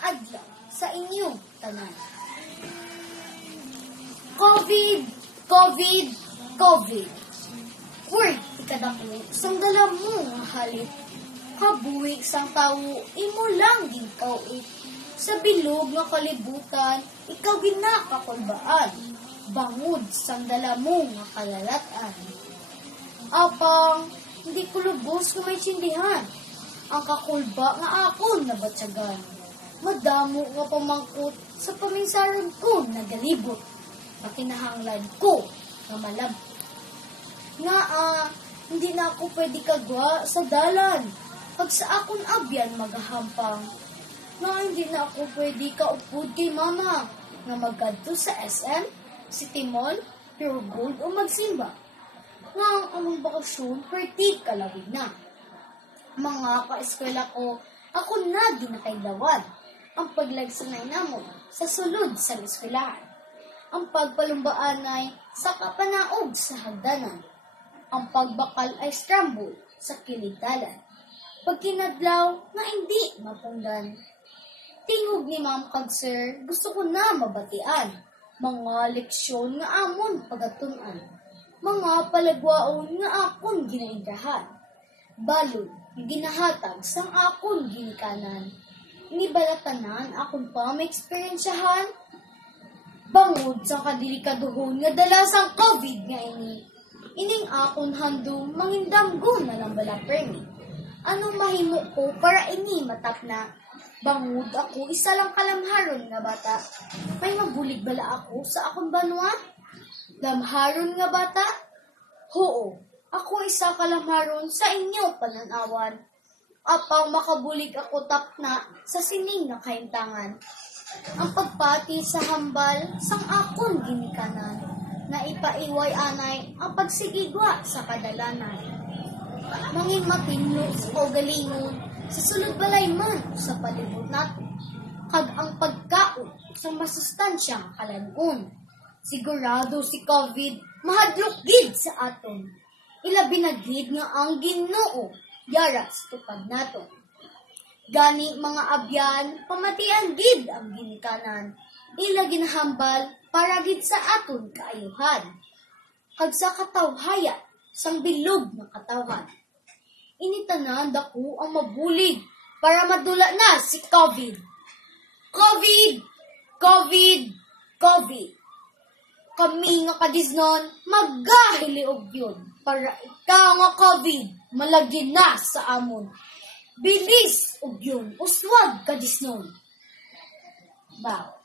adlaw sa inyong tanan. COVID, COVID, COVID. Word, ikadako, sang dala mo nga halit. Kabuhig sang tawo, imo lang gingkawit. Sa bilog nga kalibutan, ikaw ginakakulbaan. Bangod sang dala mo nga kalalatan. Apang, hindi ko lubos kung may tsindihan. Ang kakulba nga akon nabatsagan. Madamo nga pamangkot sa paminsaran ko nagalibot. Makinahanglan ko nga malabot. Nga hindi na ako pwede kagwa sa dalan. Pag sa akon abyan magahampang. Nga hindi na ako pwede kaupod kay mama. Nga magadto sa SM, City Mall, Pure Gold o magsimba. Nga ang among bakasyon, perti kalawig na. Mga ka-eskwela ko, ako na ginakailawan. Ang paglagsanay namon sa sulod sa eskwelahan. Ang pagpalumbaan ay sa kapanaog sa hagdanan. Ang pagbakal ay scramble sa kiligdalan. Pagkinadlaw na hindi mapunggan. Tingog ni ma'am kag sir, gusto ko na mabatian. Mga leksyon nga amon pagatunan. Mga palagwaon nga akon ginaindahan. Balod, ginahatag sang akon ginikanan. Inibalatanan akon pa may eksperyensyahan. Bangod sa kadelikaduhon nga dala sang COVID nga ini. Ining akon handong mangindamgo na lang bala permi. Anong mahimo ko para ini matap na? Bangod ako isa lang kalamharon nga bata. May mabulig bala ako sa akon banwa? Lamharon nga bata? Oo. Ako isa kalamharon sa inyo pananawan. Apang makabulig ako tapna sa sining na kaintangan. Ang pagpati sa hambal sang akon ginikanan. Na ipaiway anay ang pagsigigwa sa kadalanan. Mangin matinlos o galingon sa sulod balay man sa palibot nato. Kag ang pagkaon sa masustansyang kalanon. Sigurado si COVID mahadlok gid sa aton. Ilabi na gid nga ang Ginoo yaras tupad nato. Gani mga abyan, pamatian gid ang ginikanan. Ila ginahambal para gid sa aton kaayuhan. Kag sa katawhaya sang bilog na katawhan. Initanan dako ang mabulig para madula na si COVID. COVID! COVID! COVID! Kami nga kadisnon, magahiliog yun. Para ikaw nga COVID, malagin na sa amon. Bilis og yun, uswag kadisnon. Bow.